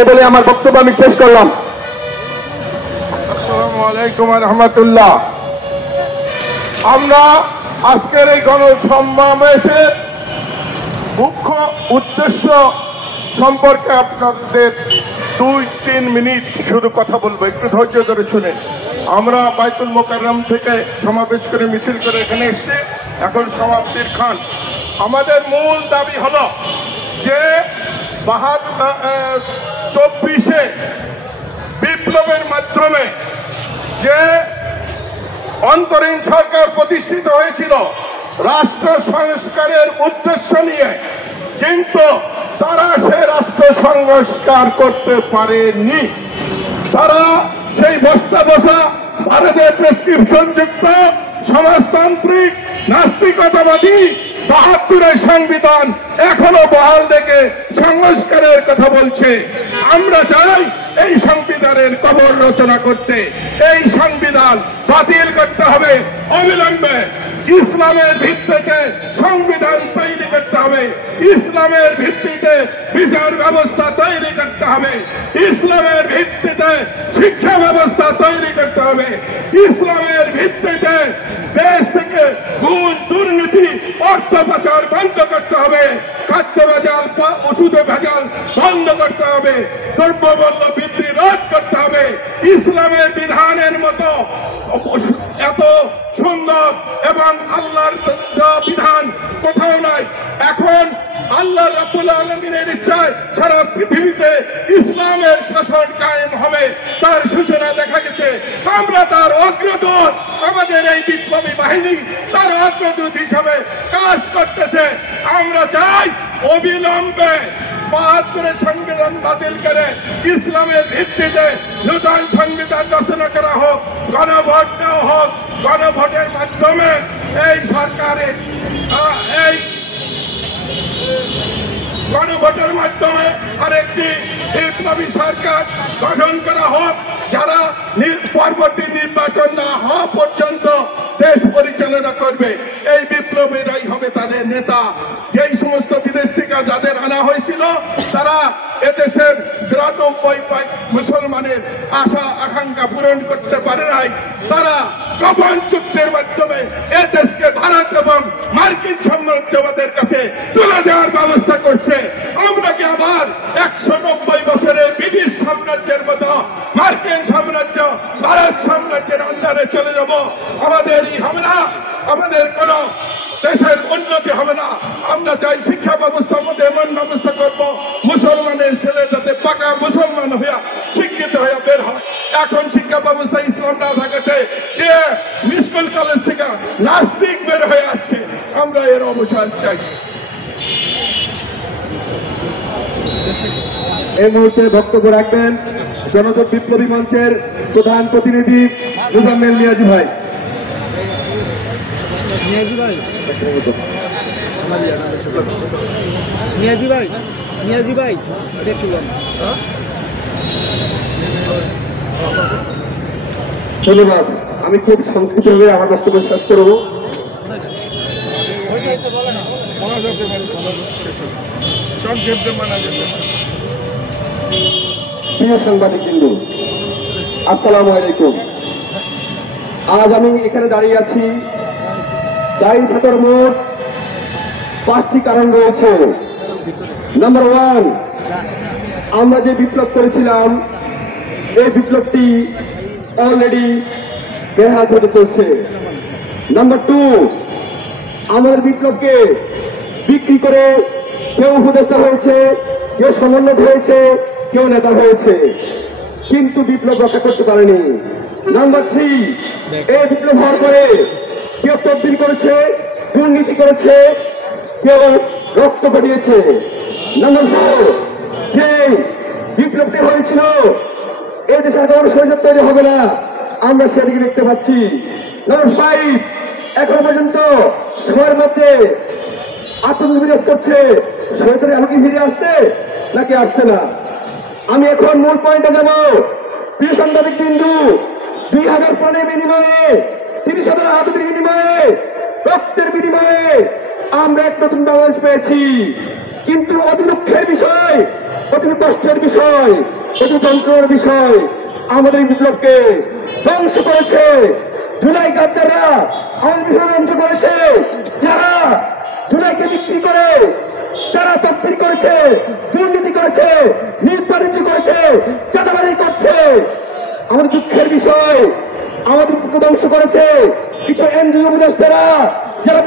এ বলে আমার বক্তব্য আমি শেষ করলাম। আসসালামু আলাইকুম ওয়া রাহমাতুল্লাহ। আমরা আজকের এই গণসমাবেশের মুখ্য উদ্দেশ্য সম্পর্কে আপনাদের 2-3 মিনিট শুধু কথা বলবো, একটু ধৈর্য ধরে শুনে। আমরা বাইতুল মোকাররম থেকে সমাবেশ করে মিছিল করে এখানে এসেছি, এখন সমাপ্তির খান। আমাদের মূল দাবি হলো যে 24-এ বিপ্লবের মাধ্যমে যে অন্তরীণ সরকার প্রতিষ্ঠিত হয়েছিল রাষ্ট্র সংস্কারের উদ্দেশ্য নিয়ে, কিন্তু তারা সে রাষ্ট্র সংস্কার করতে পারেনি। তারা সেই বস্তা বসা ভারতের প্রেসক্রিপশন যুক্ত সমাজতান্ত্রিক নাস্তিকতাবাদী ৭২-এর সংবিধান এখনো বহাল রেখে সংস্কারের কথা বলছে। আমরা চাই এই সংবিধানের কবর রচনা করতে, এই সংবিধান বাতিল করতে হবে অবিলম্বে। ইসলামের ভিত্তিতে সংবিধান তৈরি করতে হবে, ইসলামের ভিত্তিতে বিচার ব্যবস্থা তৈরি করতে হবে, ইসলামের ভিত্তিতে শিক্ষা ব্যবস্থা তৈরি করতে হবে, ইসলামের ভিত্তিতে দেশ থেকে ঘুষ দুর্নীতি অর্থ পাচার বন্ধ করতে হবে, খাদ্য ভেজাল ওষুধ ভেজাল বন্ধ করতে হবে, দ্রব্যমূল্য বৃদ্ধি রোধ করতে হবে। ইসলামের বিধানের মতো এত সুন্দর এবং আল্লাহর বিধান কোথাও নাই। এখন আল্লাহ রাব্বুল আলামিনের ইচ্ছায় সারা পৃথিবীতে ইসলামের শাসন কায়েম হবে, তার সূচনা দেখা গেছে। আমরা তার অগ্রদূত, আমাদের এই বিপ্লবী বাহিনী তার অগ্রদূত হিসাবে কাজ করতেছে। আমরা চাই অবিলম্বে ৭২-এর সংবিধান বাতিল করে ইসলামের ভিত্তিতে নতুন সংবিধান রচনা করা হোক, গণভোট দেওয়া হোক, গণভোটের মাধ্যমে এই সরকারের গণভোটের মাধ্যমে আরেকটি বিপ্লবী সরকার গঠন করা হোক, যারা পরবর্তী নির্বাচন না হওয়া পর্যন্ত দেশ পরিচালনা করবে। এই বিপ্লবীরাই হবে তাদের নেতা। যেই সমস্ত বিদেশ থেকে যাদের আনা হয়েছিল তারা এদেশের ৯৩ মুসলমানের আশা আকাঙ্ক্ষা পূরণ করতে পারে নাই। তারা গোপন চুক্তির মাধ্যমে এ দেশকে ভারত এবং মার্কিন সাম্রাজ্যবাদের কাছে তুলে দেওয়ার ব্যবস্থা করছে। আমরা কি আবার ১৯০ বছরের ব্রিটিশ সাম্রাজ্যের মতো মার্কিন সাম্রাজ্য ভারত সাম্রাজ্যের আন্ডারে চলে যাব? আমাদেরই হবে না, আমাদের কোন দেশের উন্নতি হবে না। আমরা চাই শিক্ষা ব্যবস্থার মধ্যে এমন ব্যবস্থা করব মুসলমানের ছেলে যাতে পাকা মুসলমান হইয়া শিক্ষিত হইয়া বের হয়। এখন শিক্ষা ব্যবস্থা ইসলাম না থাকাতে স্কুল কলেজ থেকে নাস্তিক বের হয়ে আসছে। আমরা এর অবসান চাই। এই মুহূর্তে বক্তব্য রাখবেন জনতা বিপ্লবী মঞ্চের প্রধান প্রতিনিধি মুজাম্মেল নিয়াজি ভাই। নিয়াজি ভাই, নিয়াজি ভাই, নিয়াজি ভাই, একটু ধন্যবাদ। আমি খুব সংক্ষিপ্তভাবে আমার বক্তব্য শেষ করব। প্রিয় সাংবাদিক বিন্দু, আসসালামু আলাইকুম। আজ আমি এখানে দাঁড়িয়ে আছি, দাঁড়িয়ে থাকার মোট 5টি কারণ রয়েছে। নাম্বার 1, আমরা যে বিপ্লব করেছিলাম এই বিপ্লবটি অলরেডি বেহাত হতে চলছে। নাম্বার 2, আমাদের বিপ্লবকে বিক্রি করে কেউ উপদেষ্টা হয়েছে, কেউ সমন্বয় হয়েছে, কেউ নেতা হয়েছে, কিন্তু বিপ্লব রক্ষা করতে পারেনি। নাম্বার 3, এই বিপ্লব হওয়ার পরে কেউ তদবির করেছে, দুর্নীতি করেছে, কেউ রক্ত পাঠিয়েছে। নাম্বার 4, যে বিপ্লবটি হয়েছিল এই দেশের কোনো সরকার তৈরি হবে না, আমরা সেদিকে দেখতে পাচ্ছি। নাম্বার 5, এখনো পর্যন্ত সবার মধ্যে আতঙ্ক বিরাজ করছে, সরকারে আমাকে ফিরে আসছে নাকি আসছে না। আমি এখন মূল পয়েন্টে যাব। প্রিয় সাংবাদিক বিন্দু, 2000 প্রাণের বিনিময়ে, 30,000 আহতদের বিনিময়ে, রক্তের বিনিময়ে আমরা এক নতুন বাংলাদেশ পেয়েছি। কিন্তু অতি দুঃখের বিষয়, অতি কষ্টের বিষয়, অতি যন্ত্রণার বিষয়। আমাদের এই বিপ্লবকে ধ্বংস করেছে জুলাই গাদ্দাররা, আমাদের বিপ্লব ধ্বংস করেছে যারা জুলাইকে বিক্রি করে, যারা তকফির করেছে, দুর্নীতি করেছে, নিয়োগ বাণিজ্য করেছে, চাঁদাবাজি করছে। আমাদের দুঃখের বিষয়, আমাদের ধ্বংস করেছে কিছু এনজিও উপদেষ্টারা যারা